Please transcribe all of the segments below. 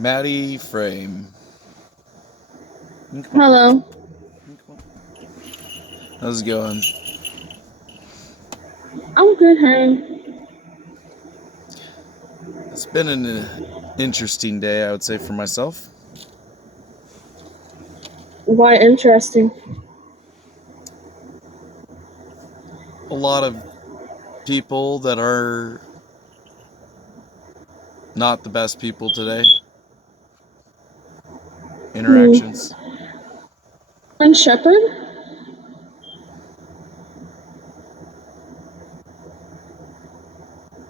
Maddie Frame. Hello. How's it going? I'm good, honey. It's been an interesting day, I would say, for myself. Why interesting? A lot of people that are not the best people today. Interactions. German Shepherd?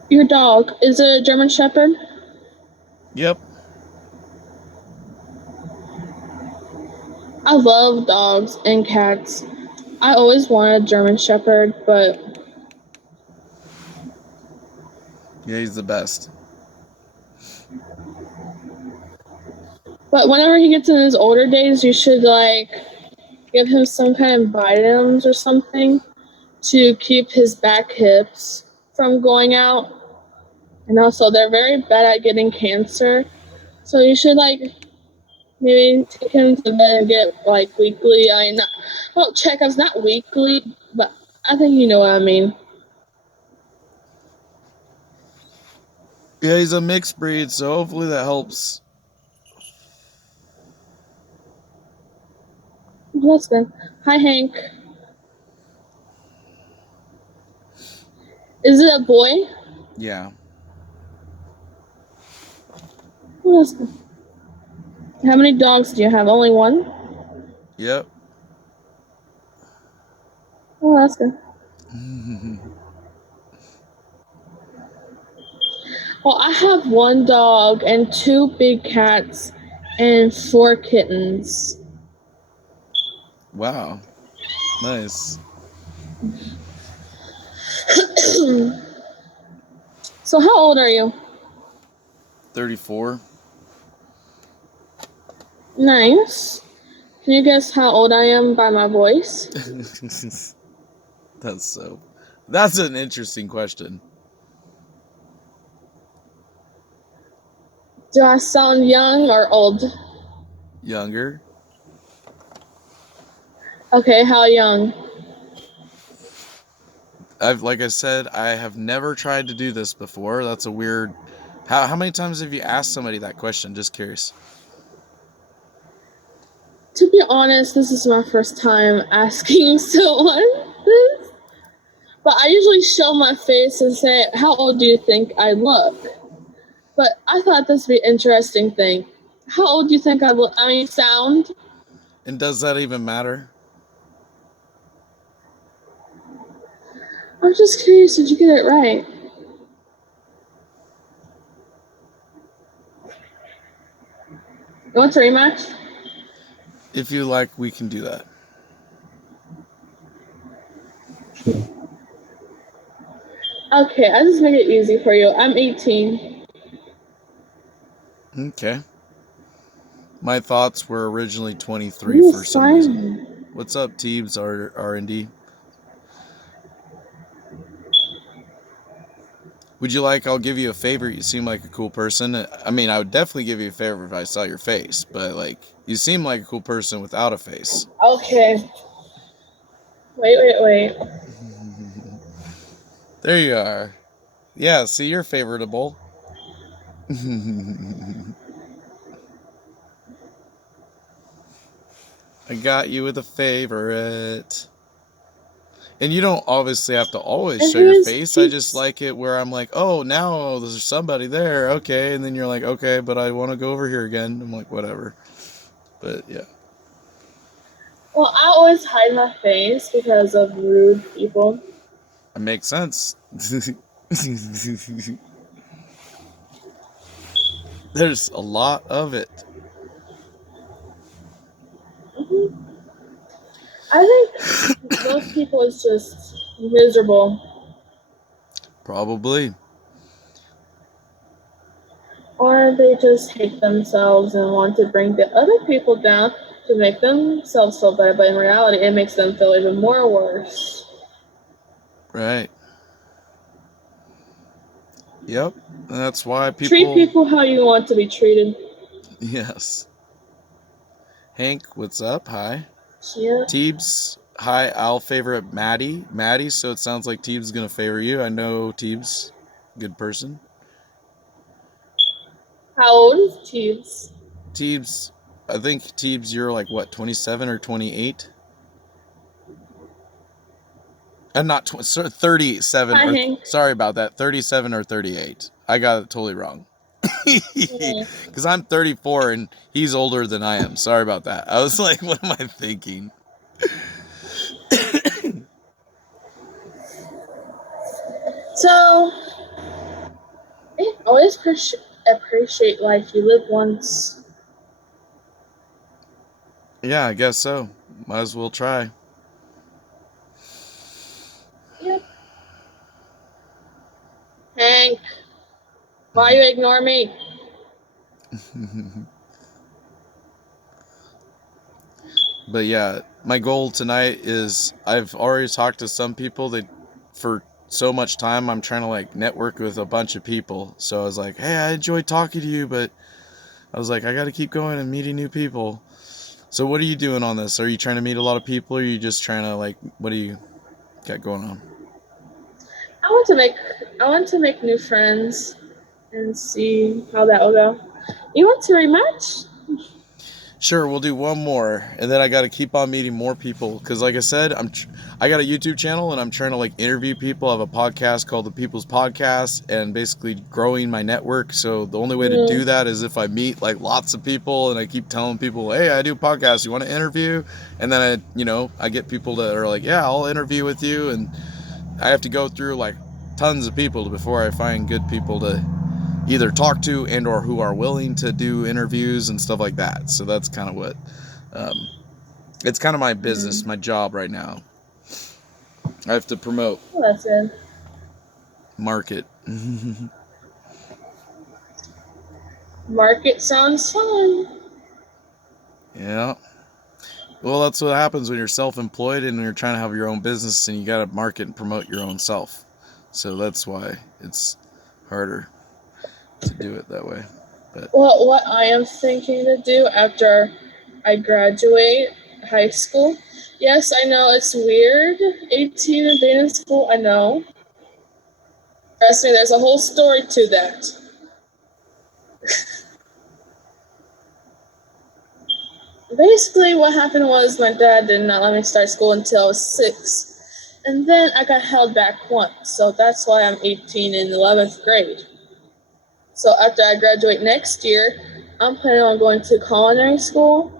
Your dog. Is it a German Shepherd? Yep. I love dogs and cats. I always wanted a German Shepherd, but Yeah, he's the best. whenever he gets in his older days, you should give him some kind of vitamins or something to keep his back hips from going out. And also, they're very bad at getting cancer. So you should maybe take him to bed and get weekly. Checkups, not weekly, but I think you know what I mean. Yeah, he's a mixed breed, so hopefully that helps. Well, that's good. Hi, Hank. Is it a boy? Yeah. Well, that's good. How many dogs do you have? Only one? Yep. Oh, that's good. Well, I have one dog and two big cats and 4 kittens. Wow. Nice. So, how old are you? 34. Nice. Can you guess how old I am by my voice? That's an interesting question. Do I sound young or old? Younger. Okay, how young? Like I said, I have never tried to do this before. That's a weird. How many times have you asked somebody that question? Just curious. To be honest, this is my first time asking someone this. But I usually show my face and say, "How old do you think I look?" But I thought this would be an interesting thing. How old do you think I look? I mean, sound? And does that even matter? I'm just curious, did you get it right? You want to rematch? If you like, we can do that. Okay, I'll just make it easy for you. I'm 18. Okay. My thoughts were originally 23 You're for some reason. silent. What's up, Teebs R&D? Would you like? I'll give you a favor. You seem like a cool person. I mean, I would definitely give you a favor if I saw your face, but you seem like a cool person without a face. Okay. Wait. There you are. Yeah, see, you're favoritable. I got you with a favorite. And you don't obviously have to always And show who your is face. I just Teeps? like it where I'm like, oh, now there's somebody there. Okay. And then you're like, okay, but I want to go over here again. I'm like, whatever. But yeah. Well, I always hide my face because of rude people. It makes sense. There's a lot of it. I think most people is just miserable, Probably. or they just hate themselves and want to bring the other people down to make themselves feel better. But in reality, it makes them feel even more worse. Right. Yep. And that's why Treat people. people how you want to be treated. Yes. Hank, what's up? Hi. Cute. Teebs, hi. I'll favor Maddie. So it sounds like Teebs is gonna favor you. I know Teebs, good person. How old is Teebs? Teebs, I think Teebs, you're like what, 27 or 28? Not 37 Hi, or Hank. sorry about that, 37 or 38. I got it totally wrong. Mm. Because I'm 34 and he's older than I am. Sorry about that. I was like, what am I thinking? So, always appreciate life. You live once. Yeah, I guess so. Might as well try. Yep. Hank, why you ignore me? But yeah, my goal tonight is I've already talked to some people that for so much time I'm trying to like network with a bunch of people. So I was like, hey, I enjoyed talking to you, but I was like, I got to keep going and meeting new people. So what are you doing on this? Are you trying to meet a lot of people? Or are you just trying to like, what do you got going on? I want to make I want to make new friends and see how that will go. You want to rematch? Sure, we'll do one more, and then I got to keep on meeting more people because, like I said, I got a YouTube channel and I'm trying to like interview people. I have a podcast called The People's Podcast, and basically growing my network. So the only way to do Mm. that is if I meet like lots of people, and I keep telling people, "Hey, I do podcasts. You want to interview?" And then I get people that are like, "Yeah, I'll interview with you," and I have to go through like tons of people before I find good people to either talk to and or who are willing to do interviews and stuff like that. So that's kind of what um, it's kind of my business, Mm. my job right now. I have to promote, Well, that's good. market. Market sounds fun. Yeah. Well, that's what happens when you're self-employed and you're trying to have your own business and you got to market and promote your own self. So that's why it's harder to do it that way. But Well, what I am thinking to do after I graduate high school. Yes, I know it's weird. 18 and being in school, I know. Trust me, there's a whole story to that. Basically, what happened was my dad did not let me start school until I was 6. And then I got held back once. So that's why I'm 18 in 11th grade. So after I graduate next year, I'm planning on going to culinary school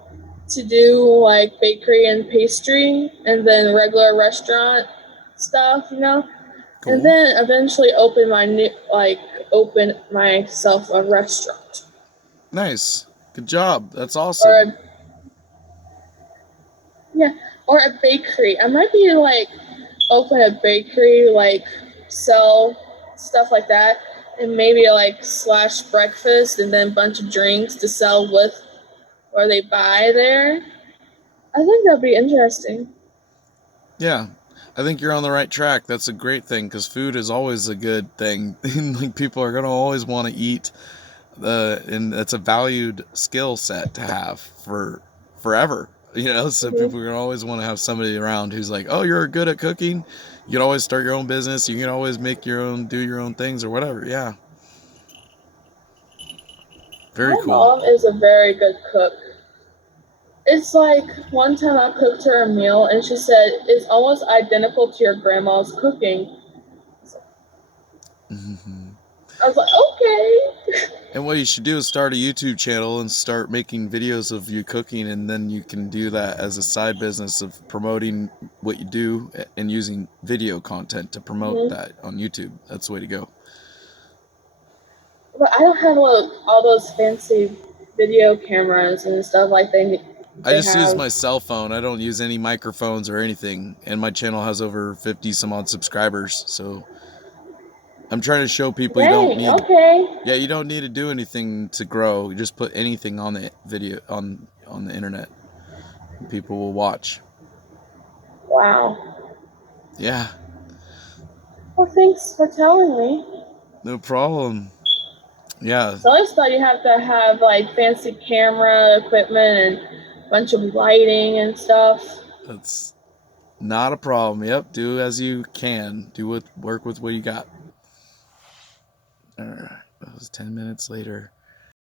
to do like bakery and pastry and then regular restaurant stuff. And cool. then eventually open myself a restaurant Nice. Good job. That's or awesome. yeah, or a bakery. I might be like open a bakery, like sell stuff like that, and maybe like slash breakfast and then a bunch of drinks to sell with or they buy there. I think that'd be interesting. Yeah, I think you're on the right track. That's a great thing because food is always a good thing. Like people are gonna always want to eat, and it's a valued skill set to have for forever. So people Hmm. are gonna always want to have somebody around who's like, "Oh, you're good at cooking. You can always start your own business. You can always do your own things or whatever." Yeah, very My cool. mom is a very good cook. It's like one time I cooked her a meal and she said it's almost identical to your grandma's cooking. I was like, okay. And what you should do is start a YouTube channel and start making videos of you cooking, and then you can do that as a side business of promoting what you do and using video content to promote Hmm. that on YouTube. That's the way to go. But I don't have all those fancy video cameras and stuff like I they just use have. my cell phone. I don't use any microphones or anything, and my channel has over 50 some odd subscribers. So I'm trying to show people Dang, okay. you don't need to do anything to grow. You just put anything on the video on the internet, and people will watch. Wow. Yeah, Well, thanks for telling me. no problem. Yeah, So I always thought you have to have like fancy camera equipment and a bunch of lighting and stuff. that's not a problem. Yep, do as you can. Work with what you got. All right, that was 10 minutes later.